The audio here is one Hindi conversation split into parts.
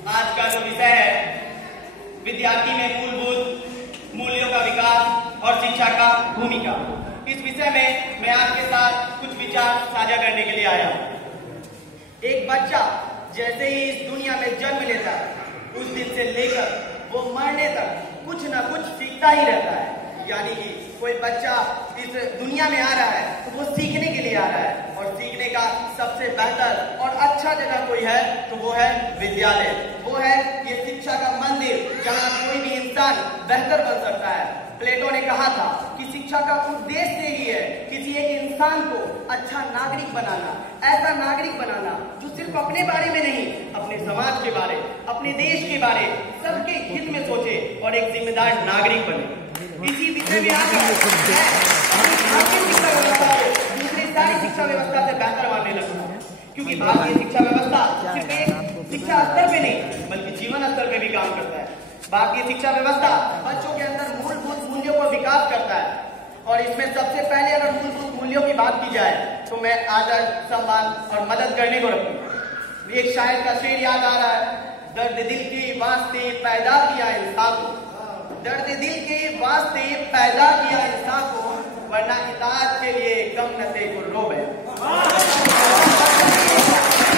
आज का जो विषय है विद्यार्थी में मूलभूत मूल्यों का विकास और शिक्षा का भूमिका, इस विषय में मैं आपके साथ कुछ विचार साझा करने के लिए आया हूँ। एक बच्चा जैसे ही इस दुनिया में जन्म लेता है, उस दिन से लेकर वो मरने तक कुछ न कुछ सीखता ही रहता है। यानी कि कोई बच्चा इस दुनिया में आ रहा है तो वो सीखने के लिए आ रहा है, और सीखने का सबसे बेहतर और अच्छा जगह कोई है तो वो है विद्यालय। वो है ये शिक्षा का मंदिर जहाँ कोई भी इंसान बेहतर बन सकता है। प्लेटो ने कहा था कि शिक्षा का उद्देश्य ही है किसी एक इंसान को अच्छा नागरिक बनाना, ऐसा नागरिक बनाना जो सिर्फ अपने बारे में नहीं, अपने समाज के बारे, अपने देश के बारे, सबके हित में सोचे और एक जिम्मेदार नागरिक बने। इसी विषय में आकर भारतीय शिक्षा व्यवस्था को दूसरी सारी शिक्षा व्यवस्था से बेहतर मानने लगता है, क्योंकि भारतीय शिक्षा व्यवस्था सिर्फ एक शिक्षा स्तर पे नहीं बल्कि जीवन स्तर पे भी काम करता है। भारतीय शिक्षा व्यवस्था बच्चों के अंदर मूलभूत मूल्यों को विकास करता है, और इसमें सबसे पहले अगर मूलभूत मूल्यों की बात की जाए तो मैं आदर, सम्मान और मदद करने को रखूं। एक शायर का शेर याद आ रहा है, दर्द दिल के वास्ते पैदा किया इंसान को, दर्द दिल के वास्ते पैदा किया इंसान को, वरना इताअत के लिए कम न थे गुर्रोब है।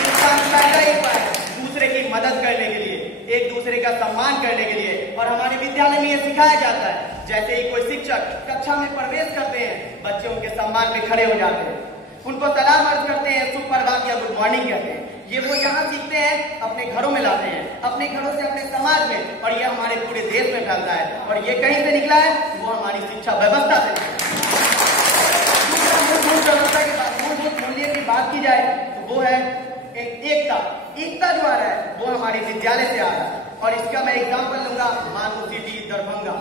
इंसान पैदा ही हुआ है दूसरे की मदद करने के लिए, एक दूसरे का सम्मान करने के लिए, और हमारे विद्यालय में यह सिखाया जाता है। जैसे ही कोई शिक्षक कक्षा में प्रवेश करते हैं, बच्चे उनके सम्मान में खड़े हो जाते हैं, उनको सलाम अर्ज करते हैं, सुप्रभात या गुड मॉर्निंग कहते हैं। ये वो यहाँ सीखते हैं, अपने घरों में लाते हैं, अपने घरों से अपने समाज में, और ये हमारे पूरे देश में फैलता है। और ये कहीं से निकला है? वो हमारी शिक्षा व्यवस्था से। मूलभूत व्यवस्था की बात, मूलभूत मूल्य की बात की जाए तो वो है एकता। एकता जो आ रहा है वो हमारे विद्यालय से आ रहा है, और इसका मैं एग्जाम्पल लूंगा मानव सिटी दरभंगा।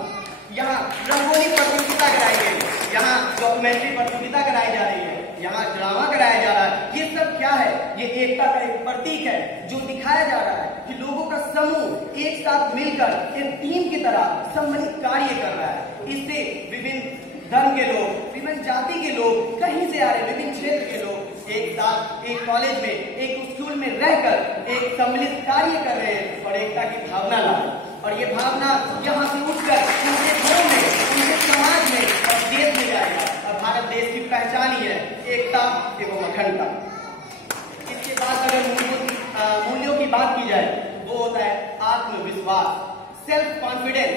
यहाँ रंगोली प्रतियोगिता कराई गई, यहाँ डॉक्यूमेंट्री प्रतियोगिता कराई जा रही है, यहाँ ड्रामा कराया जा रहा है। ये सब क्या है? ये एकता का एक प्रतीक है जो दिखाया जा रहा है कि लोगों का समूह एक साथ मिलकर एक टीम की तरह सम्मिलित कार्य कर रहा है। इससे विभिन्न धर्म के लोग, विभिन्न जाति के लोग, कहीं से आ रहे विभिन्न क्षेत्र के लोग एक साथ एक कॉलेज में, एक स्कूल में रहकर एक सम्मिलित कार्य कर रहे हैं और एकता की भावना ला रहे हैं। और ये भावना यहाँ से उठकर उनके घरों में, उनके समाज में और देश में जाएगा। और भारत देश की पहचान ही है एकता एवं अखंडता। इसके बाद अगर मूलभूत मूल्यों की बात की जाए वो होता है आत्मविश्वास, सेल्फ कॉन्फिडेंस।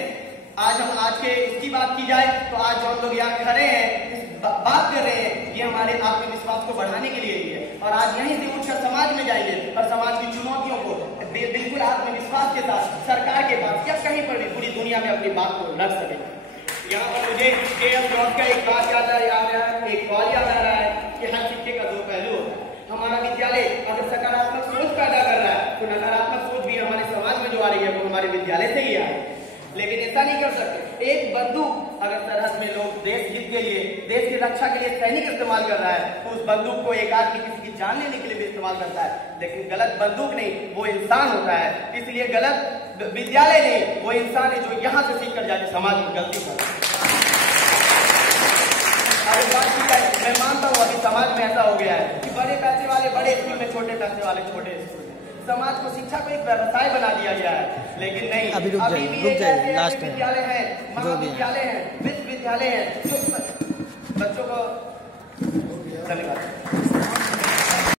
आज के इसकी बात की जाए तो आज जो हम लोग यहाँ खड़े हैं, बात कर रहे हैं, ये हमारे आत्मविश्वास को बढ़ाने के लिए ही है। और आज यहीं से उठकर समाज में जाइए और समाज की चुनौतियों को बिल्कुल आत्मविश्वास के साथ सरकार के पास या कहीं पर भी पूरी दुनिया में अपनी बात को रख सके। यहाँ पर मुझे के.एम. जॉर्ज का एक बात याद आ रहा है, एक कॉल याद आ रहा है कि हर सिक्के का दो पहलू होता है। हमारा विद्यालय अगर सकारात्मक सोच पैदा कर रहा है तो नकारात्मक सोच भी हमारे समाज में जो आ रही है वो हमारे विद्यालय से ही आ रही है। लेकिन ऐसा नहीं कर सकते। एक बंदूक अगर सरहद में लोग देश हित के लिए, देश की रक्षा के लिए सैनिक इस्तेमाल कर रहा है तो उस बंदूक को एक आदमी किसी की जान लेने के लिए भी इस्तेमाल करता है, लेकिन गलत बंदूक नहीं, वो इंसान होता है। इसलिए गलत विद्यालय नहीं, वो इंसान है जो यहाँ से सीख कर जाके समाज की गलती कर। अगर बात की जाए, मैं मानता हूँ अभी समाज में ऐसा हो गया है कि बड़े पैसे वाले बड़े स्कूल में, छोटे पैसे वाले छोटे स्कूल में, समाज को शिक्षा को एक व्यवसाय बना दिया गया है। लेकिन नहीं, अभी भी लास्ट विद्यालय है, महाविद्यालय है, विश्वविद्यालय है जो बच्चों को धन्यवाद।